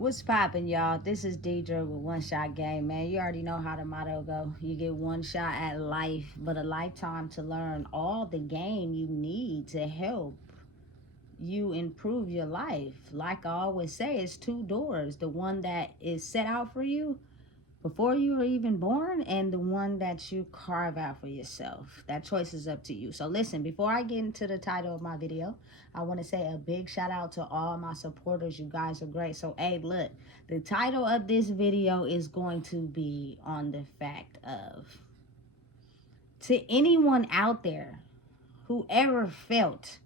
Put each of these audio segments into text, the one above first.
What's poppin', y'all? This is Deidre with One Shot Game, man. You already know how the motto go. You get one shot at life, but a lifetime to learn all the game you need to help you improve your life. Like I always say, it's two doors. The one that is set out for you before you were even born, and the one that you carve out for yourself. That choice is up to you. So listen, before I get into the title of my video, I want to say a big shout out to all my supporters. You guys are great. So hey, look, the title of this video is going to be on the fact of, to anyone out there who ever felt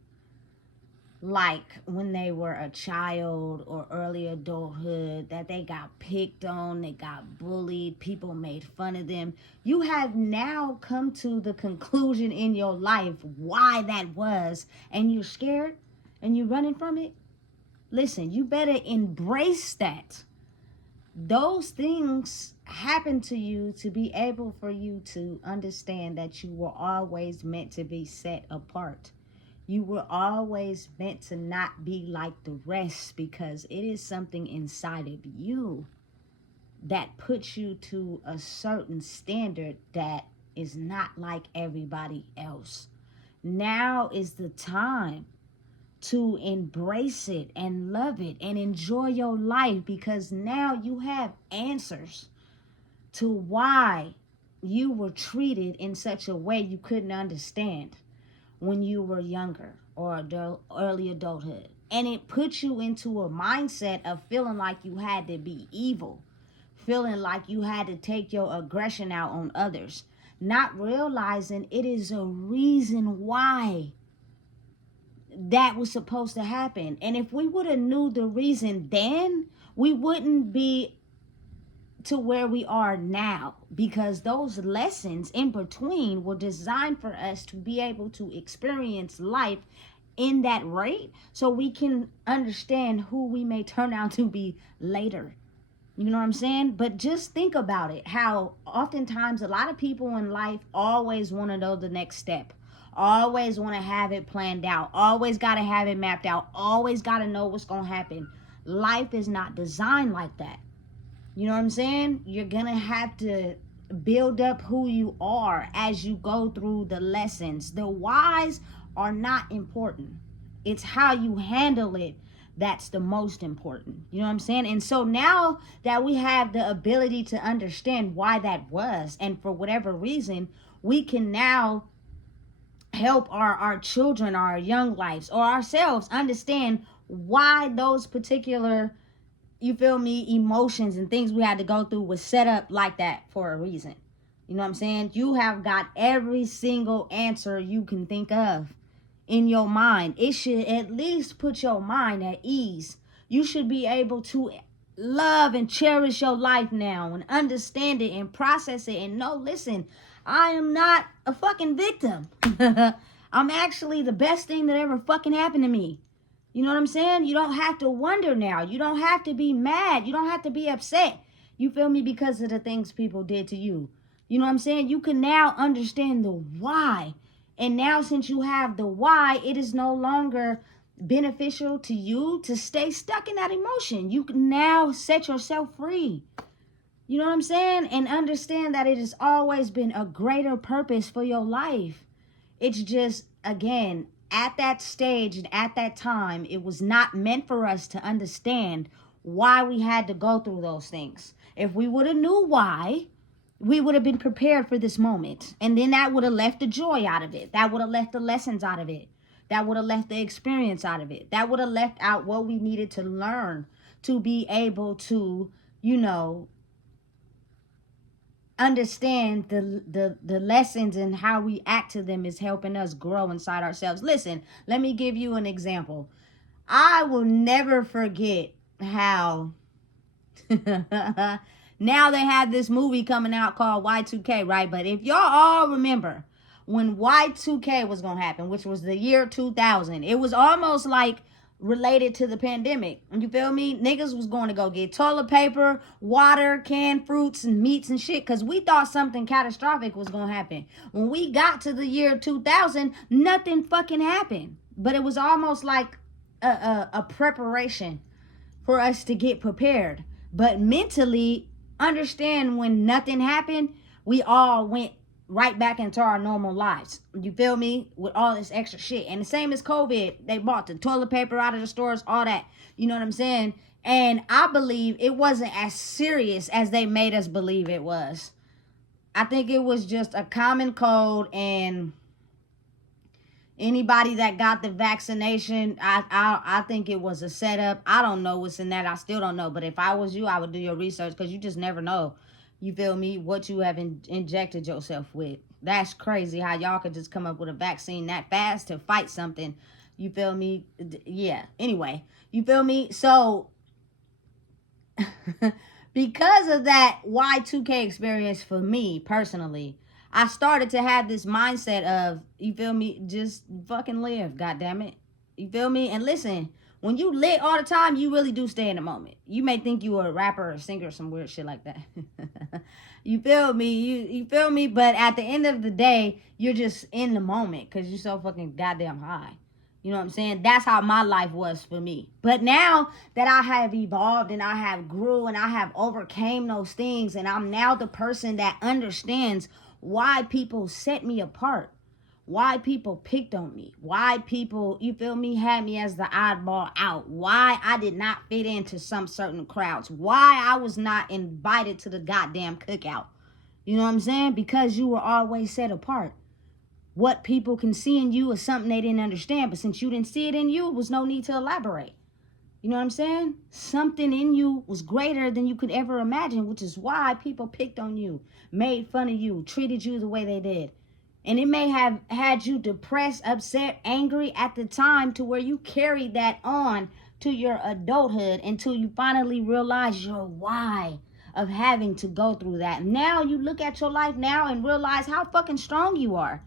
like when they were a child or early adulthood that they got picked on, they got bullied, people made fun of them, you have now come to the conclusion in your life why that was, and you're scared and you're running from it. Listen, you better embrace that. Those things happen to you to be able for you to understand that you were always meant to be set apart. You were always meant to not be like the rest, because it is something inside of you that puts you to a certain standard that is not like everybody else. Now is the time to embrace it and love it and enjoy your life, because now you have answers to why you were treated in such a way you couldn't understand when you were younger or early adulthood. And it puts you into a mindset of feeling like you had to be evil, feeling like you had to take your aggression out on others, not realizing it is a reason why that was supposed to happen. And if we would have knew the reason then, we wouldn't be to where we are now, because those lessons in between were designed for us to be able to experience life in that rate, so we can understand who we may turn out to be later. You know what I'm saying? But just think about it, how oftentimes a lot of people in life always want to know the next step, always want to have it planned out, always got to have it mapped out, always got to know what's going to happen. Life is not designed like that. You know what I'm saying? You're going to have to build up who you are as you go through the lessons. The whys are not important. It's how you handle it that's the most important. You know what I'm saying? And so now that we have the ability to understand why that was, and for whatever reason, we can now help our children, our young lives, or ourselves understand why those particular, you feel me, emotions and things we had to go through was set up like that for a reason. You know what I'm saying? You have got every single answer you can think of in your mind. It should at least put your mind at ease. You should be able to love and cherish your life now and understand it and process it and know, listen, I am not a fucking victim. I'm actually the best thing that ever fucking happened to me. You know what I'm saying? You don't have to wonder now. You don't have to be mad. You don't have to be upset. You feel me? Because of the things people did to you. You know what I'm saying? You can now understand the why. And now since you have the why, it is no longer beneficial to you to stay stuck in that emotion. You can now set yourself free. You know what I'm saying? And understand that it has always been a greater purpose for your life. It's just, again, at that stage and at that time, it was not meant for us to understand why we had to go through those things. If we would have knew why, we would have been prepared for this moment. And then that would have left the joy out of it. That would have left the lessons out of it. That would have left the experience out of it. That would have left out what we needed to learn to be able to, you know, understand the lessons, and how we act to them is helping us grow inside ourselves. Listen, let me give you an example. I will never forget how now they have this movie coming out called Y2K, right? But if y'all all remember when Y2K was going to happen, which was the year 2000, it was almost like related to the pandemic. You feel me? Niggas was going to go get toilet paper, water, canned fruits, and meats and shit, because we thought something catastrophic was going to happen. When we got to the year 2000, nothing fucking happened. But it was almost like a preparation for us to get prepared. But mentally, understand when nothing happened, we all went right back into our normal lives. You feel me? With all this extra shit. And the same as COVID, they bought the toilet paper out of the stores, all that. You know what I'm saying? And I believe it wasn't as serious as they made us believe it was. I think it was just a common cold, and anybody that got the vaccination, I think it was a setup. I don't know what's in that. I still don't know. But if I was you, I would do your research, because you just never know. You feel me? What you have injected yourself with. That's crazy how y'all could just come up with a vaccine that fast to fight something. You feel me? Yeah. Anyway, you feel me? So because of that Y2K experience for me personally, I started to have this mindset of, you feel me, just fucking live, goddammit. You feel me? And listen, when you lit all the time, you really do stay in the moment. You may think you are a rapper or a singer or some weird shit like that. You feel me? You feel me? But at the end of the day, you're just in the moment because you're so fucking goddamn high. You know what I'm saying? That's how my life was for me. But now that I have evolved and I have grew and I have overcame those things, and I'm now the person that understands why people set me apart, why people picked on me, why people, you feel me, had me as the oddball out, why I did not fit into some certain crowds, why I was not invited to the goddamn cookout. You know what I'm saying? Because you were always set apart. What people can see in you is something they didn't understand, but since you didn't see it in you, it was no need to elaborate. You know what I'm saying? Something in you was greater than you could ever imagine, which is why people picked on you, made fun of you, treated you the way they did. And it may have had you depressed, upset, angry at the time, to where you carried that on to your adulthood until you finally realize your why of having to go through that. Now you look at your life now and realize how fucking strong you are.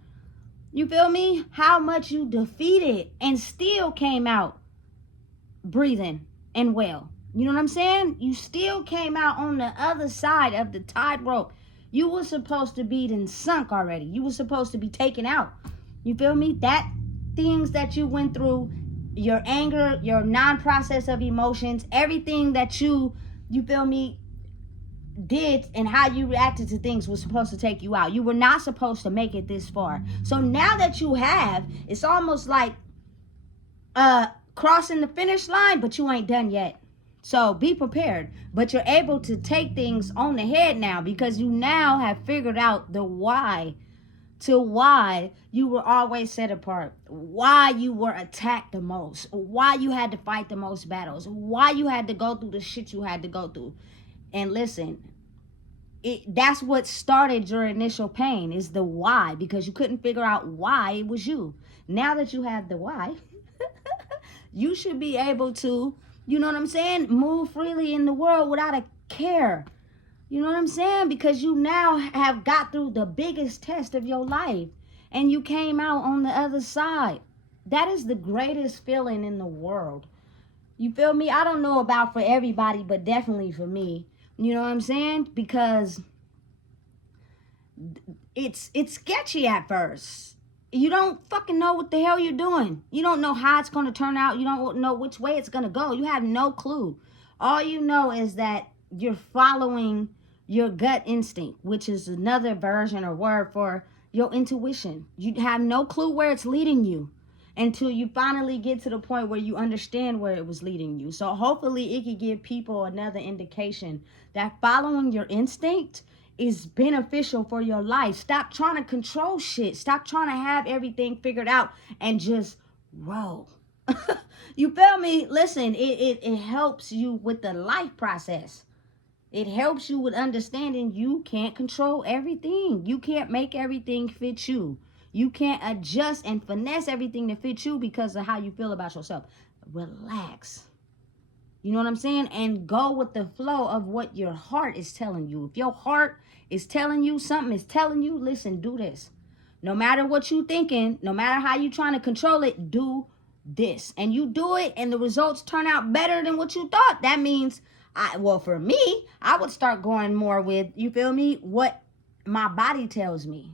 You feel me? How much you defeated and still came out breathing and well. You know what I'm saying? You still came out on the other side of the tightrope. You were supposed to be then sunk already. You were supposed to be taken out. You feel me? That things that you went through, your anger, your non-process of emotions, everything that you feel me, did and how you reacted to things was supposed to take you out. You were not supposed to make it this far. So now that you have, it's almost like crossing the finish line, but you ain't done yet. So be prepared. But you're able to take things on the head now, because you now have figured out the why to why you were always set apart, why you were attacked the most, why you had to fight the most battles, why you had to go through the shit you had to go through. And listen, that's what started your initial pain, is the why, because you couldn't figure out why it was you. Now that you have the why, you should be able to, you know what I'm saying, move freely in the world without a care. You know what I'm saying? Because you now have got through the biggest test of your life and you came out on the other side. That is the greatest feeling in the world. You feel me? I don't know about for everybody, but definitely for me. You know what I'm saying? Because it's sketchy at first. You don't fucking know what the hell you're doing. You don't know how it's going to turn out. You don't know which way it's going to go. You have no clue. All you know is that you're following your gut instinct, which is another version or word for your intuition. You have no clue where it's leading you until you finally get to the point where you understand where it was leading you. So hopefully it could give people another indication that following your instinct is beneficial for your life. Stop trying to control shit. Stop trying to have everything figured out and just roll. You feel me? Listen, it helps you with the life process. It helps you with understanding you can't control everything. You can't make everything fit you. You can't adjust and finesse everything to fit you because of how you feel about yourself. Relax. You know what I'm saying? And go with the flow of what your heart is telling you. If your heart is telling you something, is telling you, listen, do this. No matter what you thinking, no matter how you trying to control it, do this. And you do it and the results turn out better than what you thought. That means, for me, I would start going more with, you feel me, what my body tells me.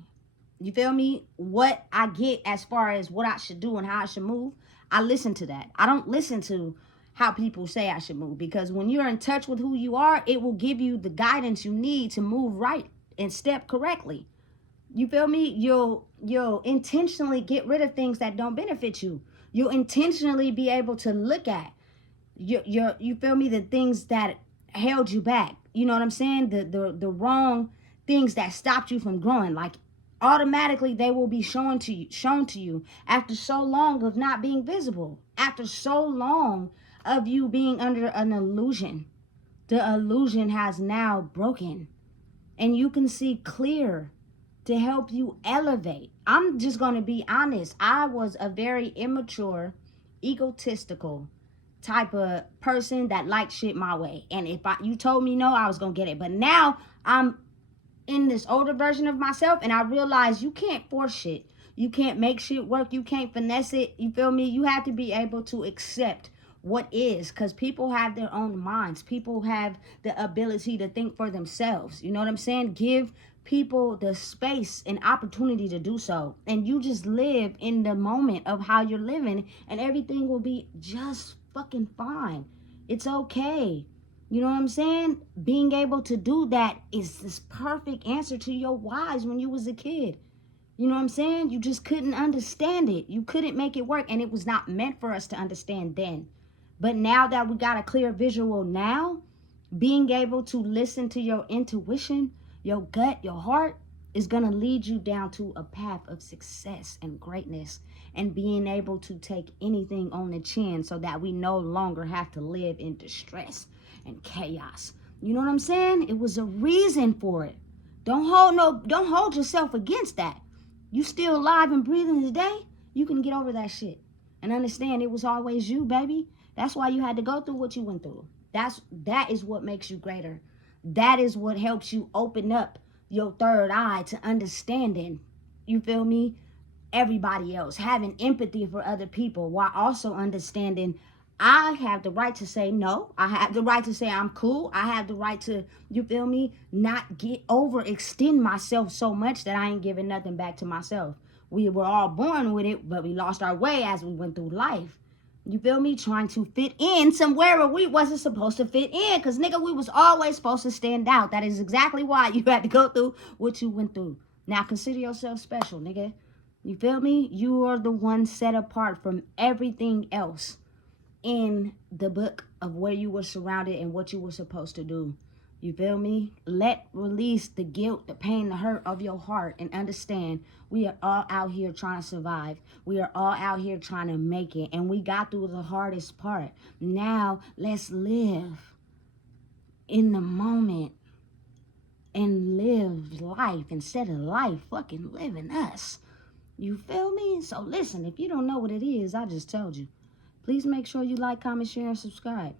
You feel me? What I get as far as what I should do and how I should move. I listen to that. I don't listen to how people say I should move. Because when you're in touch with who you are, it will give you the guidance you need to move right and step correctly. You feel me? You'll intentionally get rid of things that don't benefit you. You'll intentionally be able to look at you feel me, the things that held you back. You know what I'm saying? The wrong things that stopped you from growing. Like automatically they will be shown to you after so long of not being visible, after so long of you being under an illusion. The illusion has now broken and you can see clear to help you elevate. I'm just going to be honest. I was a very immature, egotistical type of person that liked shit my way. And if you told me no, I was going to get it. But now I'm in this older version of myself and I realize you can't force shit. You can't make shit work. You can't finesse it. You feel me? You have to be able to accept what is, because people have their own minds. People have the ability to think for themselves. You know what I'm saying? Give people the space and opportunity to do so. And you just live in the moment of how you're living and everything will be just fucking fine. It's okay. You know what I'm saying? Being able to do that is this perfect answer to your whys when you was a kid. You know what I'm saying? You just couldn't understand it. You couldn't make it work and it was not meant for us to understand then. But now that we got a clear visual now, being able to listen to your intuition, your gut, your heart is going to lead you down to a path of success and greatness and being able to take anything on the chin so that we no longer have to live in distress and chaos. You know what I'm saying? It was a reason for it. Don't hold yourself against that. You still alive and breathing today, you can get over that shit and understand it was always you, baby. That's why you had to go through what you went through. That is what makes you greater. That is what helps you open up your third eye to understanding, you feel me, everybody else, having empathy for other people while also understanding I have the right to say no. I have the right to say I'm cool. I have the right to, you feel me, not get overextend myself so much that I ain't giving nothing back to myself. We were all born with it, but we lost our way as we went through life. You feel me? Trying to fit in somewhere where we wasn't supposed to fit in. Because, nigga, we was always supposed to stand out. That is exactly why you had to go through what you went through. Now, consider yourself special, nigga. You feel me? You are the one set apart from everything else in the book of where you were surrounded and what you were supposed to do. You feel me? Release the guilt, the pain, the hurt of your heart and understand we are all out here trying to survive. We are all out here trying to make it. And we got through the hardest part. Now, let's live in the moment and live life instead of life fucking living us. You feel me? So listen, if you don't know what it is, I just told you. Please make sure you like, comment, share, and subscribe.